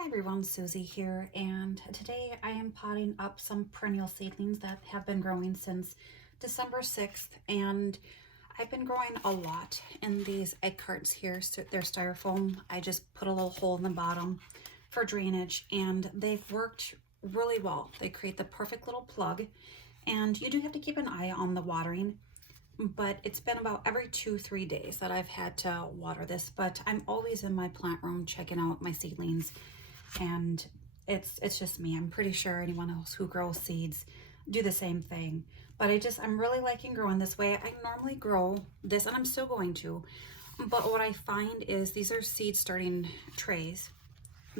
Hi everyone, Susie here, and today I am potting up some perennial seedlings that have been growing since December 6th, and I've been growing a lot in these egg carts here. So they're styrofoam. I just put a little hole in the bottom for drainage, and they've worked really well. They create the perfect little plug, and you do have to keep an eye on the watering, but it's been about every 2-3 days that I've had to water this. But I'm always in my plant room checking out my seedlings, and it's just me. I'm pretty sure anyone else who grows seeds do the same thing, but I'm really liking growing this way. I normally grow this, and I'm still going to, but what I find is these are seed starting trays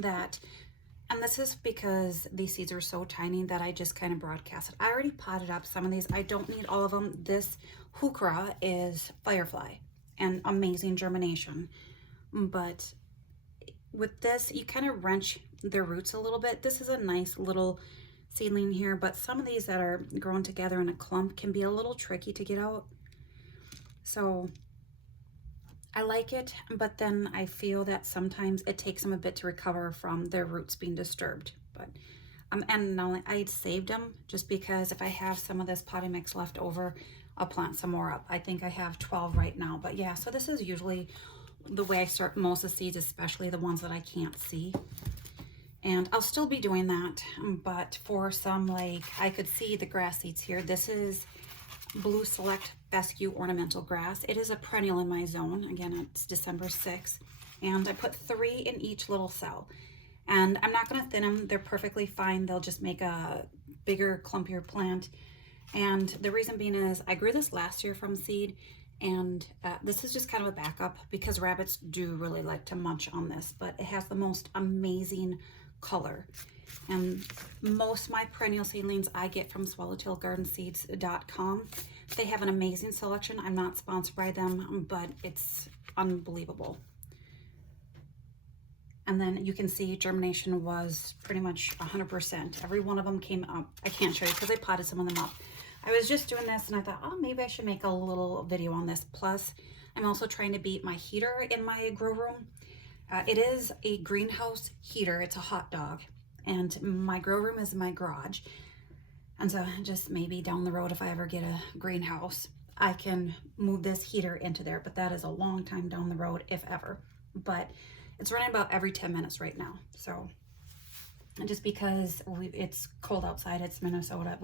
and this is because these seeds are so tiny that I just kind of broadcast it. I already potted up some of these. I don't need all of them. This heuchera is firefly and amazing germination, but with this, you kind of wrench their roots a little bit. This is a nice little seedling here, but some of these that are growing together in a clump can be a little tricky to get out. So I like it, but then I feel that sometimes it takes them a bit to recover from their roots being disturbed. But and not only, I saved them just because if I have some of this potting mix left over, I'll plant some more up. I think I have 12 right now, but yeah, so this is usually the way I start most of the seeds, especially the ones that I can't see. And I'll still be doing that, but for some, like I could see the grass seeds here. This is Blusette Fescue Ornamental grass. It is a perennial in my zone. Again, it's December 6th, and I put 3 in each little cell. And I'm not going to thin them. They're perfectly fine. They'll just make a bigger, clumpier plant. And the reason being is I grew this last year from seed, and this is just kind of a backup because rabbits do really like to munch on this, but it has the most amazing color. And most of my perennial seedlings I get from swallowtailgardenseeds.com. They have an amazing selection. I'm not sponsored by them, but it's unbelievable. And then you can see germination was pretty much 100%. Every one of them came up. I can't show you because I potted some of them up. I was just doing this and I thought, oh, maybe I should make a little video on this. Plus, I'm also trying to beat my heater in my grow room. It is a greenhouse heater. It's a hot dog. And my grow room is my garage. And so just maybe down the road, if I ever get a greenhouse, I can move this heater into there. But that is a long time down the road, if ever. But it's running about every 10 minutes right now. So just because it's cold outside, it's Minnesota,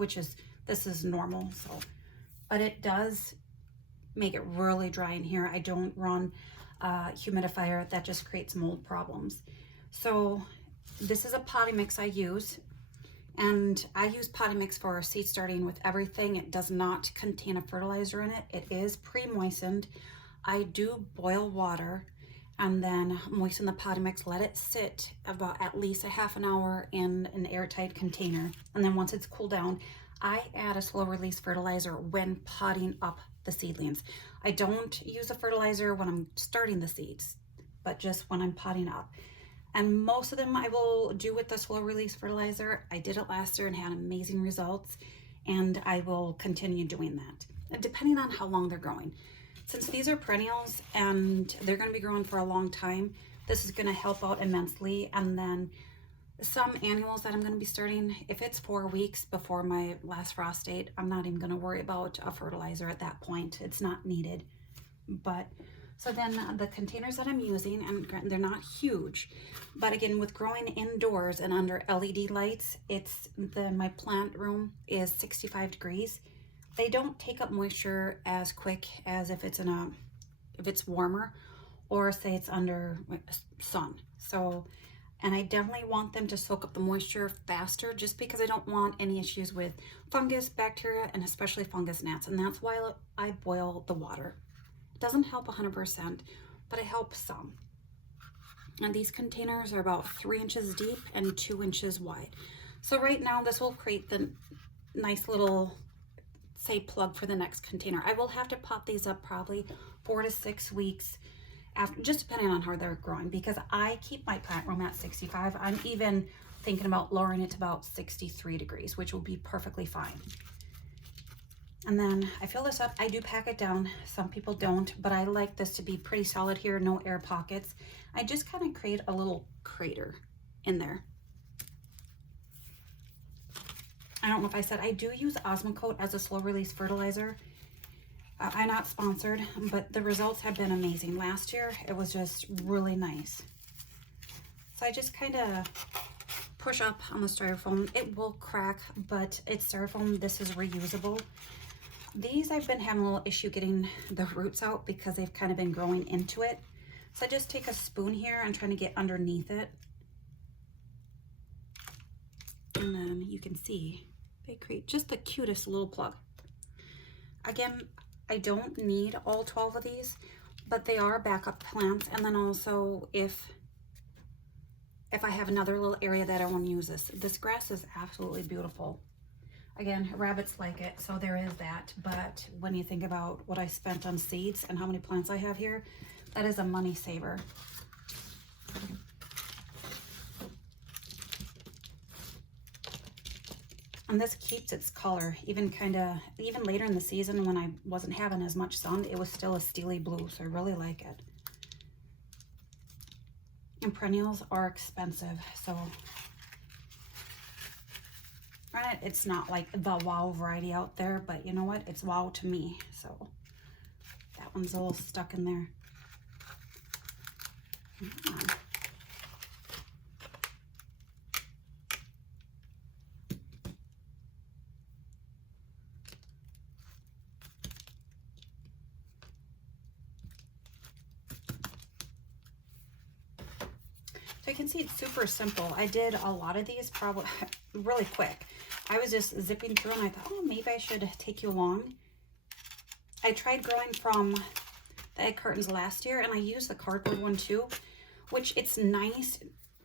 this is normal. So, but it does make it really dry in here. I don't run a humidifier. That just creates mold problems. So this is a potting mix I use, and I use potting mix for seed starting with everything. It does not contain a fertilizer in it. It is pre-moistened. I do boil water and then moisten the potting mix, let it sit about at least a half an hour in an airtight container. And then once it's cooled down, I add a slow release fertilizer when potting up the seedlings. I don't use a fertilizer when I'm starting the seeds, but just when I'm potting up. And most of them I will do with the slow release fertilizer. I did it last year and had amazing results, and I will continue doing that, depending on how long they're growing. Since these are perennials and they're going to be growing for a long time, this is going to help out immensely. And then some annuals that I'm going to be starting, if it's 4 weeks before my last frost date, I'm not even going to worry about a fertilizer at that point. It's not needed. But so then the containers that I'm using, and they're not huge, but again, with growing indoors and under LED lights, my plant room is 65 degrees. They don't take up moisture as quick as if it's warmer, or say it's under sun. So, and I definitely want them to soak up the moisture faster, just because I don't want any issues with fungus, bacteria, and especially fungus gnats. And that's why I boil the water. It doesn't help 100%, but it helps some. And these containers are about 3 inches deep and 2 inches wide. So right now, this will create the nice little, say, plug for the next container. I will have to pop these up probably 4 to 6 weeks after, just depending on how they're growing, because I keep my plant room at 65. I'm even thinking about lowering it to about 63 degrees, which will be perfectly fine. And then I fill this up. I do pack it down. Some people don't, but I like this to be pretty solid here, no air pockets. I just kind of create a little crater in there. I don't know if I said I do use Osmocote as a slow release fertilizer. I'm not sponsored, but the results have been amazing. Last year, it was just really nice. So I just kind of push up on the styrofoam. It will crack, but it's styrofoam. This is reusable. These, I've been having a little issue getting the roots out because they've kind of been growing into it. So I just take a spoon here and trying to get underneath it. And then you can see they create just the cutest little plug. Again, I don't need all 12 of these, but they are backup plants. And then also if I have another little area that I want to use this grass is absolutely beautiful. Again, rabbits like it, so there is that. But when you think about what I spent on seeds and how many plants I have here, that is a money saver. And this keeps its color, even later in the season when I wasn't having as much sun, it was still a steely blue, so I really like it. And perennials are expensive, so granted, it's not like the wow variety out there, but you know what? It's wow to me, so that one's a little stuck in there. So you can see it's super simple. I did a lot of these probably really quick. I was just zipping through and I thought, oh, maybe I should take you along. I tried growing from the egg cartons last year and I used the cardboard one too, which it's nice,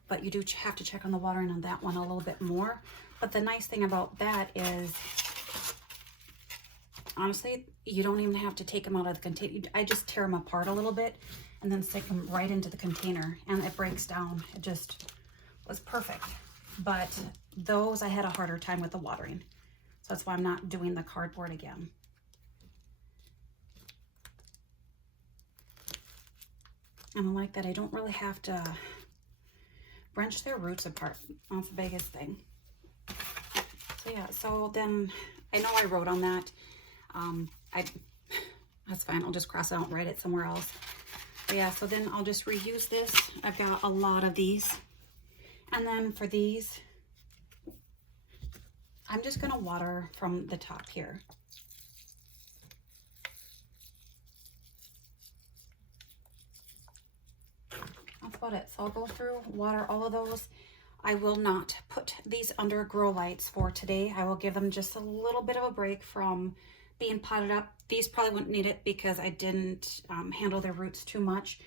but you do have to check on the watering on that one a little bit more. But the nice thing about that is, honestly, you don't even have to take them out of the container. I just tear them apart a little bit and then stick them right into the container and it breaks down. It just was perfect. But those I had a harder time with the watering. So that's why I'm not doing the cardboard again. And I like that I don't really have to wrench their roots apart. That's the biggest thing. So yeah, so then I know I wrote on that. That's fine. I'll just cross it out and write it somewhere else. But yeah, so then I'll just reuse this. I've got a lot of these. And then for these, I'm just going to water from the top here. That's about it. So I'll go through, water all of those. I will not put these under grow lights for today. I will give them just a little bit of a break from being potted up. These probably wouldn't need it because I didn't handle their roots too much.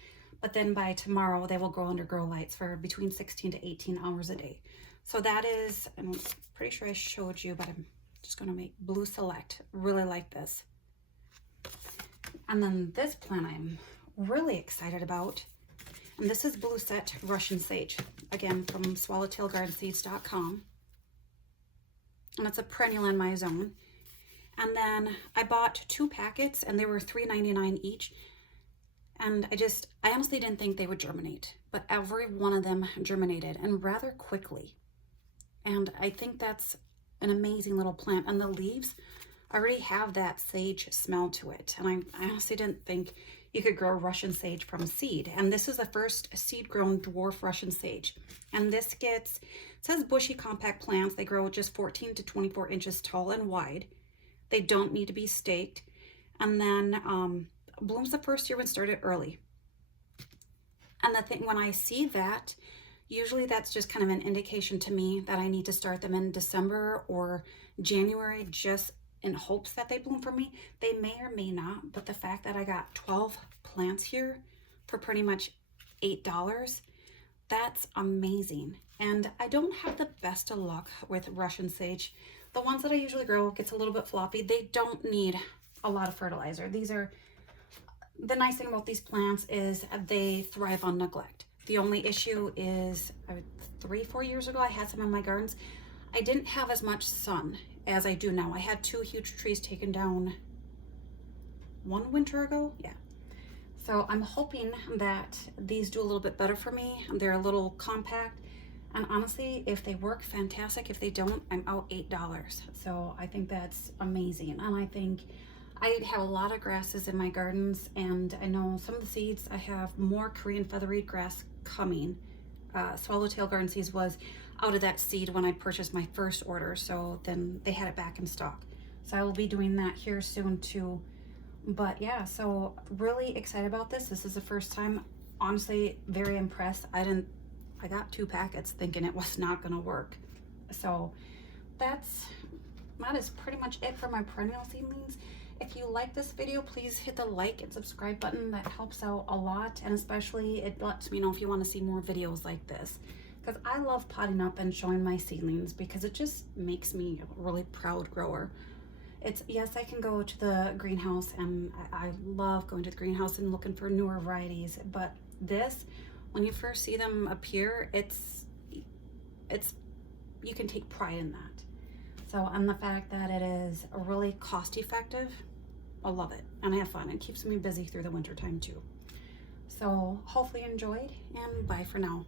But then by tomorrow, they will grow under grow lights for between 16 to 18 hours a day. So that is, I'm pretty sure I showed you, but I'm just going to make Blusette. Really like this. And then this plant I'm really excited about. And this is Blusette Russian Sage. Again, from swallowtailgardenseeds.com. And it's a perennial in my zone. And then I bought 2 packets and they were $3.99 each. And I honestly didn't think they would germinate, but every one of them germinated and rather quickly. And I think that's an amazing little plant. And the leaves already have that sage smell to it. And I honestly didn't think you could grow Russian sage from seed. And this is the first seed-grown dwarf Russian sage. And this it says bushy compact plants. They grow just 14 to 24 inches tall and wide. They don't need to be staked. And then blooms the first year when started early. And the thing, when I see that, usually that's just kind of an indication to me that I need to start them in December or January, just in hopes that they bloom for me. They may or may not, but the fact that I got 12 plants here for pretty much $8, that's amazing. And I don't have the best of luck with Russian sage. The ones that I usually grow gets a little bit floppy. They don't need a lot of fertilizer. The nice thing about these plants is they thrive on neglect. The only issue is 3-4 years ago, I had some in my gardens. I didn't have as much sun as I do now. I had 2 huge trees taken down 1 winter ago. Yeah. So I'm hoping that these do a little bit better for me. They're a little compact. And honestly, if they work, fantastic. If they don't, I'm out $8. So I think that's amazing. And I think I have a lot of grasses in my gardens, and I know some of the seeds, I have more Korean featherweed grass coming. Swallowtail Garden Seeds was out of that seed when I purchased my first order, so then they had it back in stock. So I will be doing that here soon too. But yeah, so really excited about this. This is the first time. Honestly, very impressed. I got 2 packets thinking it was not gonna work. So that is pretty much it for my perennial seedlings. If you like this video, please hit the like and subscribe button. That helps out a lot, and especially it lets me know if you want to see more videos like this, because I love potting up and showing my seedlings because it just makes me a really proud grower. Yes, I can go to the greenhouse, and I love going to the greenhouse and looking for newer varieties, but this, when you first see them appear, you can take pride in that. So, and the fact that it is really cost effective, I love it, and I have fun. It keeps me busy through the winter time too. So hopefully you enjoyed, and bye for now.